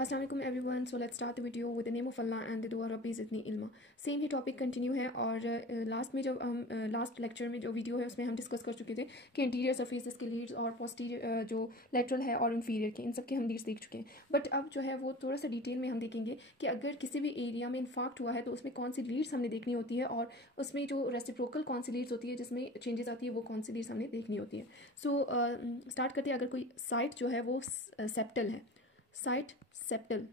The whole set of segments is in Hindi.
Assalamualaikum everyone. So let's start the video with the name of Allah and the दुआ रब्बी ज़िदनी इल्मा. सेम ही टॉपिक कंटिन्यू है और लास्ट में जब हम लास्ट लेक्चर में जो वीडियो है उसमें हम डिस्कस कर चुके थे कि इंटीरियर सरफेसेस के लीड्स और पोस्टीरियर जो लेटरल है और इंफीरियर के इन सब के हम लीड्स देख चुके हैं. बट अब जो है वो थोड़ा सा डिटेल में हम देखेंगे कि अगर किसी भी एरिया में इन्फाक्ट हुआ है तो उसमें कौन सी लीड्स हमने देखनी होती है और उसमें जो रेसिप्रोकल कौन सी लीड्स होती है जिसमें चेंजेस आती है वो कौन सी लीड्स हमने देखनी होती है. सो स्टार्ट करते हैं. अगर कोई साइट जो है वो सेप्टल है, साइट सेप्टल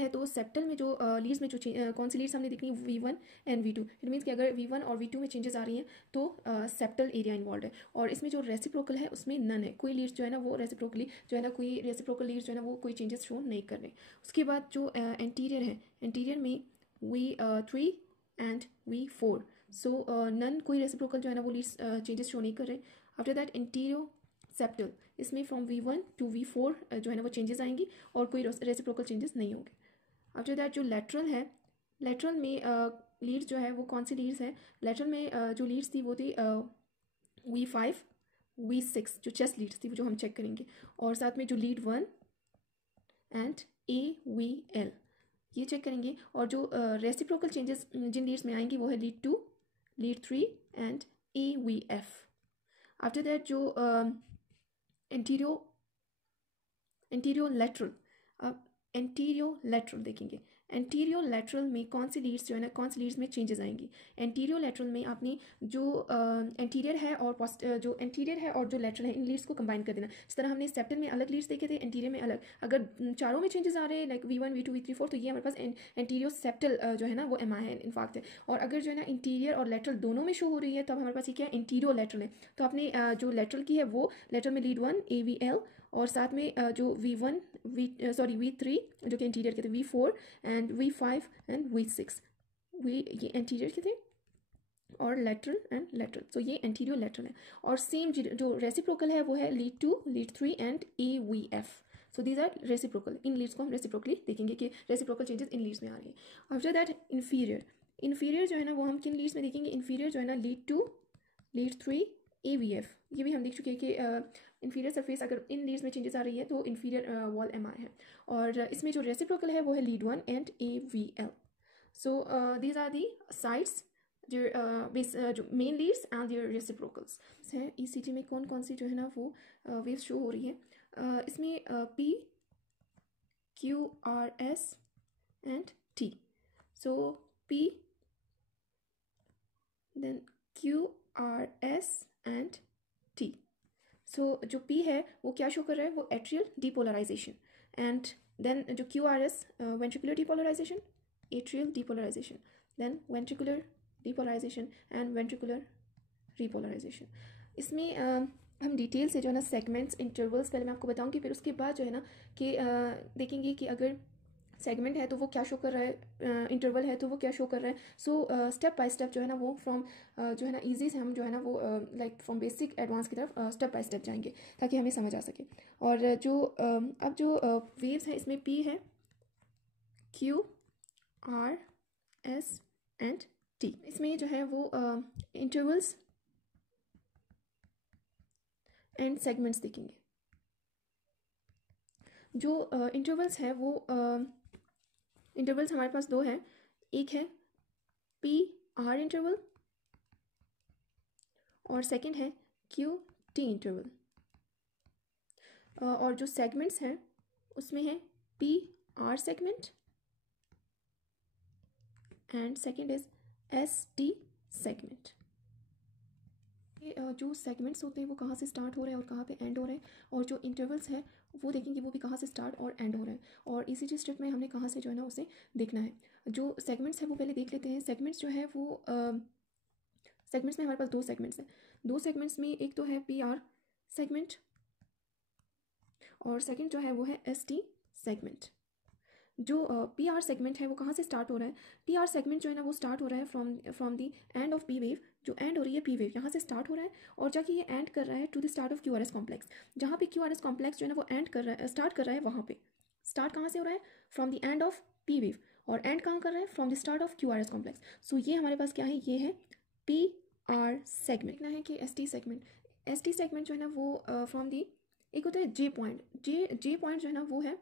है तो सेप्टल में जो लीड्स में जो कौन सी लीड्स हमने देखनी है V1 and V2. It means कि अगर V1 और V2 में चेंजेस आ रही हैं तो सेप्टल एरिया इन्वॉल्व है. और इसमें जो रेसिप्रोकल है उसमें नन है. कोई लीड्स जो है ना वो रेसिप्रोकली जो है ना कोई रेसिप्रोकल लीड्स जो है ना वो कोई चेंजेस शो नहीं कर रहे. उसके बाद जो एंटीरियर है, एंटीरियर में V3 and V4. So none कोई रेसिप्रोकल जो है ना वो लीड्स चेंजेस शो नहीं कर रहे. आफ्टर दैट इंटीरियर सेप्टल, इसमें फ्रॉम V1 टू V4 जो है ना वो चेंजेस आएंगी और कोई रेसिप्रोकल चेंजेस नहीं होंगे. आफ्टर दैट जो लेटरल है, लेटरल में लीड्स जो है वो कौन सी लीड्स है. लेटरल में जो लीड्स थी वो थी V5 V6 जो चेस्ट लीड्स थी जो हम चेक करेंगे. और साथ में जो लीड 1 एंड AVL ये चेक करेंगे. और जो रेसिप्रोकल चेंजेस जिन लीड्स में आएंगी वो है lead 2, lead 3 and AVF. After that जो एंटीरियर लेटरल, अब एंटीरियर लेटरल देखेंगे. एंटीरियर लेटरल में कौन सी लीड्स जो है ना कौन सी लीड्स में चेंजेस आएंगी. एंटीरियर लेटरल में आपने जो एंटीरियर है और जो एंटीरियर है और जो लेटरल है इन लीड्स को कंबाइन कर देना. जिस तरह हमने सेप्टल में अलग लीड्स देखे थे, एंटीरियर में अलग. अगर चारों में चेंजेस आ रहे हैं लाइक V1 V2 V3 4 तो ये हमारे पास एंटीरियर सेप्टल जो है ना वो MI है इनफैक्ट है. और अगर जो है ना इंटीरियर और लेटरल दोनों में शो हो रही है तब हमारे पास ये क्या है, इंटीरियर लेटरल है. तो आपने जो लेटरल की है वो लेटरल में लीड 1 AVL और साथ में जो V1 V3 जो कि इंटीरियर के थे V4 and V5 and V6 ये इंटीरियर के थे और लेटरल एंड लेटरल. सो ये एंटीरियर लेटरल है. और सेम जो रेसिप्रोकल है वो है lead 2 lead 3 and AVF. So these are reciprocal. इन लीड्स को हम रेसिप्रोकली देखेंगे कि रेसिप्रोकल चेंजेस इन लीड्स में आ रही है. आफ्टर दैट इंफीरियर, इंफीरियर जो है ना वो हम किन लीड्स में देखेंगे. इंफीरियर जो है ना लीड 2 लीड 3 AVF. ये भी हम देख चुके हैं कि इंफीरियर सरफेस अगर इन लीड्स में चेंजेस आ रही है तो इंफीरियर वॉल MI है. और इसमें जो रेसिप्रोकल है वो है lead 1 and AVL. So these are the sides जो main leads and their reciprocals है. ECG में कौन कौन सी जो है ना वो वेव्स शो हो रही है. इसमें P Q R S and T. So P then Q R S and T. So जो P है वो क्या शो कर रहा है, वो एट्रियल डीपोलराइजेशन. एंड देन जो QRS ventricular depolarization, atrial depolarization, then ventricular depolarization and ventricular repolarization. इसमें हम डिटेल से जो है ना सेगमेंट्स इंटरवल्स पहले मैं आपको बताऊंगी, फिर उसके बाद जो है ना कि देखेंगे कि अगर सेगमेंट है तो वो क्या शो कर रहा है, इंटरवल है तो वो क्या शो कर रहा है. सो स्टेप बाय स्टेप जो है ना वो फ्रॉम जो है ना ईजी से हम जो है ना वो लाइक फ्रॉम बेसिक एडवांस की तरफ स्टेप बाय स्टेप जाएंगे ताकि हमें समझ आ सके. और जो अब जो वेव्स है इसमें P है Q R S and T. इसमें जो है वो इंटरवल्स एंड सेगमेंट्स देखेंगे. जो इंटरवल्स है वो इंटरवल्स हमारे पास दो हैं. एक है PR इंटरवल और सेकंड है QT इंटरवल. और जो सेगमेंट्स हैं उसमें है PR segment and second is ST segment. जो सेगमेंट्स होते हैं वो कहाँ से स्टार्ट हो रहे हैं और कहाँ पे एंड हो रहे हैं. और जो इंटरवल्स है वो देखेंगे वो भी कहाँ से स्टार्ट और एंड हो रहे हैं. और ECG स्टेप में हमने कहाँ से जो है ना उसे देखना है. जो सेगमेंट्स है वो पहले देख लेते हैं. सेगमेंट्स जो है वो सेगमेंट्स में हमारे पास दो सेगमेंट्स हैं. दो सेगमेंट्स में एक तो है PR सेगमेंट और सेकंड जो है वो है ST सेगमेंट. जो PR सेगमेंट है वो कहाँ से स्टार्ट हो रहा है. PR सेगमेंट जो है ना वो स्टार्ट हो रहा है from the end of P wave. जो एंड हो रही है P वेव यहाँ से स्टार्ट हो रहा है और जाके ये एंड कर रहा है to the start of QRS complex. जहाँ पे QRS कॉम्प्लेक्स जो है ना वो एंड कर रहा है, स्टार्ट कर रहा है वहाँ पे. स्टार्ट कहाँ से हो रहा है, from the end of P wave. और एंड कहाँ कर रहा है, from the start of QRS complex. So ये हमारे पास क्या है, ये है PR सेगमेंट. देखना है कि ST सेगमेंट, ST सेगमेंट जो है ना वो फ्रॉम दी एक होता है J पॉइंट. J पॉइंट जो है ना वो है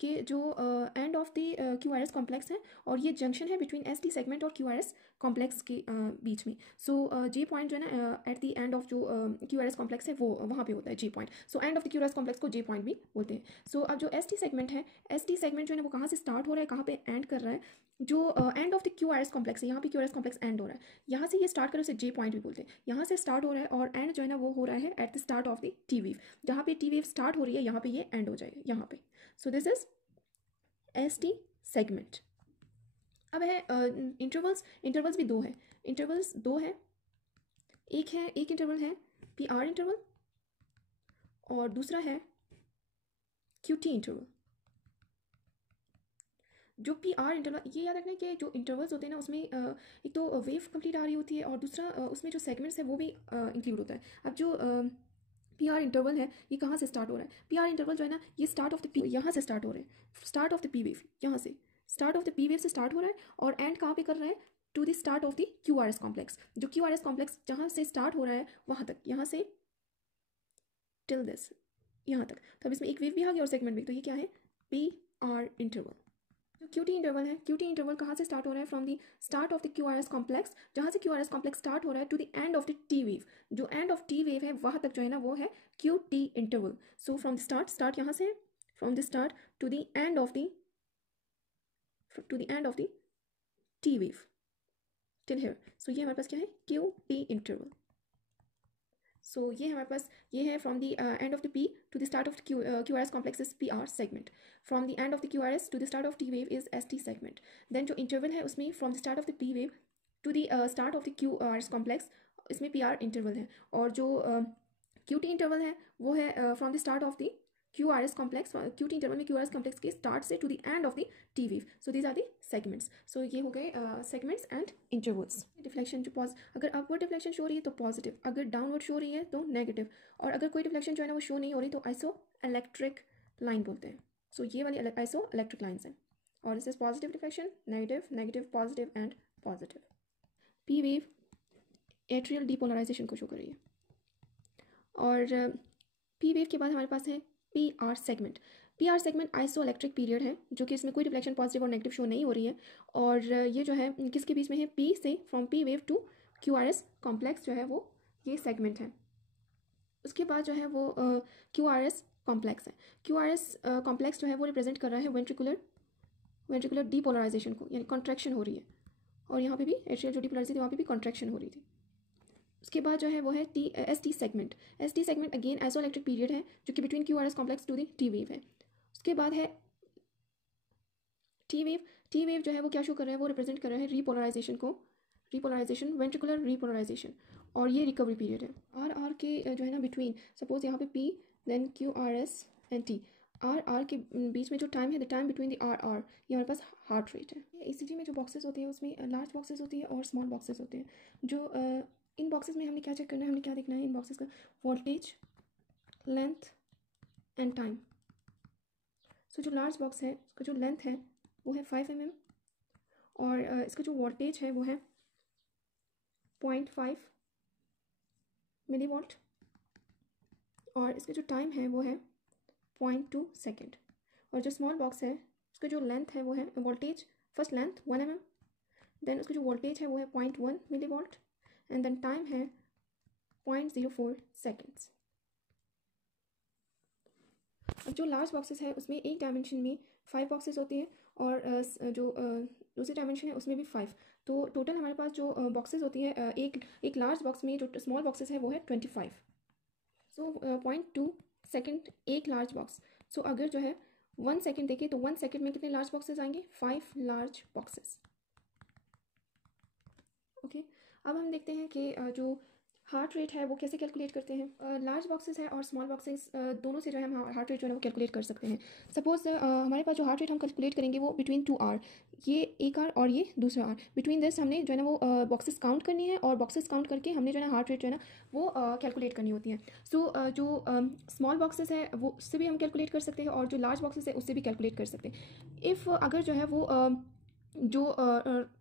कि जो end of the Q R S complex है और ये जंक्शन है बिटवीन एस टी सेगमेंट और क्यू आर एस कॉम्प्लेक्स के बीच में। सो जे पॉइंट जो है ना एट द एंड ऑफ जो क्यू आर एस कॉम्प्लेक्स है वो वहाँ पे होता है J point. So end of the Q R S complex को जे पॉइंट भी बोलते हैं। सो अब जो एस टी सेगमेंट है, एस टी सेगमेंट जो है ना वो कहाँ से स्टार्ट हो रहा है, कहाँ पे एंड कर रहा है, जो end of the Q R S complex है, यहाँ पे Q R S complex and हो रहा है, यहाँ से ये स्टार्ट कर उसे जे पॉइंट भी बोलते हैं। यहाँ से स्टार्ट हो रहा है और एंड जो है ना वो हो रहा है at the start of the T wave. जहाँ पे टी वेव स्टार्ट हो रही है यहाँ पे ये एंड हो जाएगा यहाँ पे। So this is S T segment. अब है इंटरवल्स। इंटरवल्स भी दो है, इंटरवल्स दो है। एक इंटरवल है पी आर इंटरवल और दूसरा है क्यू टी इंटरवल। जो पी आर इंटरवल, ये याद रखना है कि जो इंटरवल्स होते हैं ना उसमें एक तो वेव कंप्लीट आ रही होती है और दूसरा उसमें जो सेगमेंट्स है वो भी इंक्लूड होता है। अब जो पी आर इंटरवल है ये कहाँ से स्टार्ट हो रहा है, पी आर इंटरवल जो है ना ये स्टार्ट ऑफ द पी, यहाँ से स्टार्ट हो रहे हैं, start of the P wave, यहाँ से start of the P wave से स्टार्ट हो रहा है और एंड कहाँ पे कर रहा है, to the start of the Q R S complex. जो क्यू आर एस कॉम्प्लेक्स जहाँ से स्टार्ट हो रहा है वहाँ तक, यहाँ से टिल दिस, यहाँ तक। तो अब इसमें एक वेव भी आ गया और सेगमेंट भी, तो ये क्या है, पी आर इंटरवल। जो क्यू टी इंटरवल है, क्यू टी इंटरवल कहाँ से स्टार्ट हो रहा है, from the start of the Q R S complex, जहाँ से Q R S complex start हो रहा है to the end of the T wave. जो एंड ऑफ टी वेव है वहाँ तक जो है ना वो है Q T interval. So from the start, start यहाँ से, from the start to the end of the T wave till here. So ये हमारे पास क्या है, क्यू टी इंटरवल। सो ये हमारे पास ये है from the end of the P to the start of Q R S complex is P R segment, from the end of the Q R S to the start of T wave is S T segment. Then जो इंटरवल है उसमें from the start of the P wave to the start of the Q R S complex, इसमें पी आर इंटरवल है। और जो क्यू टी इंटरवल है वो है from the start of the Q R S complex, Q T interval में क्यू आर एस कॉम्प्लेक्स के स्टार्ट से to the end of the T wave. So these are the segments. So ये हो गए सेगमेंट्स एंड इंटरवल्स। डिफ्लेक्शन जो अगर अपवर्ड डिफ्लेक्शन शो हो रही है तो पॉजिटिव, अगर डाउनवर्ड शो हो रही है तो नेगेटिव, और अगर कोई डिफ्लेक्शन जो है ना वो शो नहीं हो रही तो आइसो इलेक्ट्रिक लाइन बोलते हैं। सो ये वाली आइसो इलेक्ट्रिक लाइन्स हैं। और this is positive deflection, negative, negative, positive and positive. P wave atrial depolarisation को शो कर रही है। और पी वेव के बाद हमारे पास है P R segment. P R segment iso electric period है, जो कि इसमें कोई रिफ्लेक्शन पॉजिटिव और नेगेटिव शो नहीं हो रही है। और ये जो है किसके बीच में है, पी से, from P wave to Q R S complex जो है वो ये सेगमेंट है। उसके बाद जो है वो क्यू आर एस कॉम्प्लेक्स है। क्यू आर एस कॉम्प्लेक्स जो है वो रिप्रेजेंट कर रहा है वेंट्रिकुलर डीपोलराइजेशन को, यानी कॉन्ट्रैक्शन हो रही है। और यहाँ पे भी एट्रियल जो डीपोलराइजेशन थी वहाँ पे भी कॉन्ट्रैक्शन हो रही थी। उसके बाद जो है वो है S T segment. S T segment again isoelectric period है, जो कि between Q R S complex to the T wave है। उसके बाद है टी वेव। टी वेव जो है वो क्या शो कर रहा है, वो रिप्रेजेंट कर रहा है रीपोलराइजेशन को, रीपोलराइजेशन, वेंट्रिकुलर रीपोलराइजेशन। और ये रिकवरी पीरियड है। आर आर के जो है ना बिटवीन, सपोज यहाँ पे P then Q R S and T, R R के बीच में जो टाइम है, the time between the R R, ये हमारे पास हार्ट रेट है। ई सी जी में जो बॉक्सेस होती हैं उसमें लार्ज बॉक्सेस होती है और स्मॉल बॉक्सेस होते हैं। जो इन बॉक्सेस में हमने क्या चेक करना है, हमने क्या देखना है इन बॉक्सेस का, वोल्टेज, लेंथ एंड टाइम। सो जो लार्ज बॉक्स है उसका जो लेंथ है वो है 5 mm और इसका जो वोल्टेज है वो है 0.5 मिलीवोल्ट और इसका जो टाइम है वो है 0.2 सेकेंड। और जो स्मॉल बॉक्स है उसका जो लेंथ है वो है voltage, first length 1 mm, then उसका जो वोल्टेज है वो है 0.1 मिलीवोल्ट एंड देन टाइम है 0.04 सेकेंड्स। अब जो लार्ज बॉक्सेस है उसमें एक डायमेंशन में 5 बॉक्सेस होते हैं और जो दूसरे डायमेंशन है उसमें भी 5। तो टोटल हमारे पास जो बॉक्सेस होती है एक लार्ज बॉक्स में जो स्मॉल बॉक्सेस है वो है 25। सो 0.2 सेकेंड एक लार्ज बॉक्स। सो अगर जो है 1 सेकेंड देखें तो 1 सेकेंड में कितने लार्ज बॉक्सेस आएंगे, 5 लार्ज बॉक्सेस। ओके, अब हम देखते हैं कि जो हार्ट रेट है वो कैसे कैलकुलेट करते हैं। लार्ज बॉक्सेस है और स्मॉल बॉक्सेस दोनों से जो है हम हार्ट रेट जो है वो कैलकुलेट कर सकते हैं। सपोज हमारे पास जो हार्ट रेट हम कैलकुलेट करेंगे वो बिटवीन 2 आर, ये एक आर और ये दूसरा आर, बिटवीन दिस हमने जो है ना वो बॉक्सेस काउंट करनी है और बॉक्सेस काउंट करके हमने जो है ना हार्ट रेट जो है ना वो कैलकुलेट करनी होती है। सो जो स्मॉल बॉक्सेस है वो उससे भी हम कैलकुलेट कर सकते हैं और जो लार्ज बॉक्सेस है उससे भी कैलकुलेट कर सकते हैं। इफ़ अगर जो है वो जो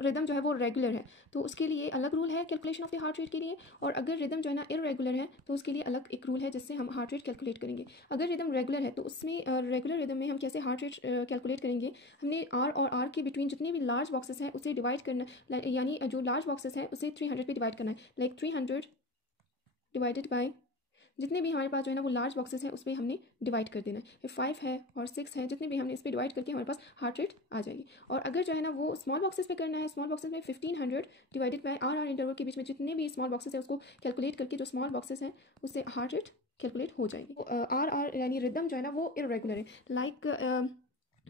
रिदम जो है वो रेगुलर है तो उसके लिए अलग रूल है calculation of the heart rate के लिए, और अगर रिदम जो है ना इरेगुलर है तो उसके लिए अलग एक रूल है जिससे हम हार्ट रेट कैलकुलेट करेंगे। अगर रिदम रेगुलर है तो उसमें रेगुलर रिदम में हम कैसे हार्ट रेट कैलकुलेट करेंगे, हमने आर और आर के बिटवीन जितने भी लार्ज बॉक्सेस हैं उसे डिवाइड करना, यानी जो लार्ज बॉक्सेस हैं उसे 300 पे डिवाइड करना है, लाइक 300 डिवाइडेड बाय जितने भी हमारे पास जो है ना वो लार्ज बॉक्सेस हैं उस पर हमने डिवाइड कर देना है। 5 है और 6 है, जितने भी हमने इस पर डिवाइड करके हमारे पास हार्ट रेट आ जाएगी। और अगर जो है ना वो स्मॉल बॉक्सेस पे करना है, स्मॉल बॉक्सेस में 1500 divided by R R interval के बीच में जितने भी स्मॉल बॉक्सेस है उसको कैलकुलेट करके जो स्मॉल बॉक्सेस हैं उससे हार्ट रेट कैलकुलेट हो जाएगी। आर आर यानी रिदम जो है ना वो इरेगुलर है, लाइक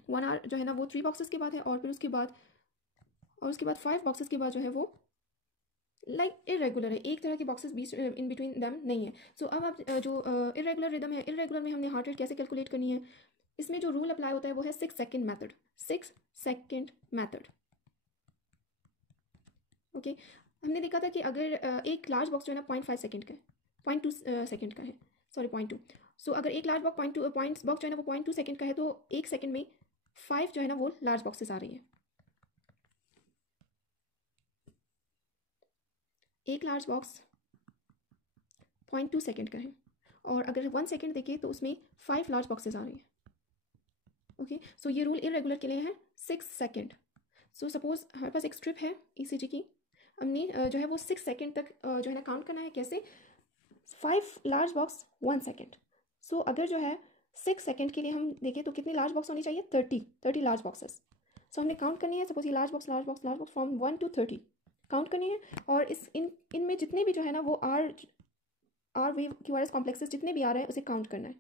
1 आर जो है ना वो 3 बॉक्सेस के बाद है, और फिर उसके बाद 5 बॉक्सेस के बाद जो है वो लाइक इरेगुलर है, एक तरह के boxes beach in between them नहीं है। सो अब आप जो इरेगुलर रिदम है, इरेगुलर में हमने हार्ट रेट कैसे कैलकुलेट करनी है, इसमें जो रूल अप्लाई होता है वो है 6 second method, 6 second method. Okay, हमने देखा था कि अगर एक लार्ज बॉक्स जो है ना 0.5 सेकेंड का है, 0.2 सेकेंड का है, सॉरी 0.2। सो अगर एक लार्ज बॉक्स पॉइंट बॉक्स जो है ना वो 0.2 सेकेंड का है तो एक सेकेंड में 5 जो है ना वो लार्ज बॉक्सेस आ रही है। एक लार्ज बॉक्स 0.2 सेकेंड का है, और अगर 1 सेकेंड देखें तो उसमें 5 लार्ज बॉक्सेस आ रही हैं। ओके, सो ये रूल इरेगुलर के लिए है 6 सेकेंड। सो सपोज हमारे पास एक स्ट्रिप है ईसीजी की, हमने जो है वो 6 सेकेंड तक जो है ना काउंट करना है, कैसे 5 लार्ज बॉक्स 1 सेकेंड। सो अगर जो है 6 सेकेंड के लिए हम देखें तो कितने लार्ज बॉक्स होनी चाहिए, 30 लार्ज बॉक्सेस। सो हमने काउंट करनी है, सपोज ये large box from 1 to 30 count करनी है, और इनमें जितने भी जो है ना वो आर वे क्यूआरएस कॉम्प्लेक्सेस जितने भी आ रहे हैं उसे काउंट करना है।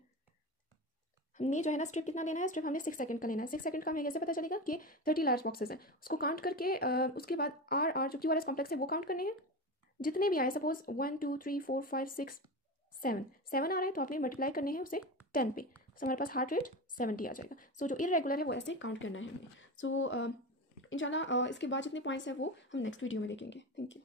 हमने जो है ना स्ट्रिप कितना लेना है, स्ट्रिप हमने 6 सेकंड का लेना है। 6 सेकंड का हमें कैसे पता चलेगा कि 30 लार्ज बॉक्सेस हैं, उसको काउंट करके उसके बाद आर जो क्यूआरएस कॉम्प्लेक्स है वो काउंट करने हैं, जितने भी आए, सपोज 1 2 3 4 5 6 7 आ रहा है तो आपने मल्टीप्लाई करने हैं उसे 10 पे, सो हमारे पास हार्ट रेट 70 आ जाएगा। सो जो इरेगुलर है वो ऐसे काउंट करना है हमें। सो इंशाल्लाह इसके बाद जितने पॉइंट्स हैं वो हम नेक्स्ट वीडियो में देखेंगे। Thank you.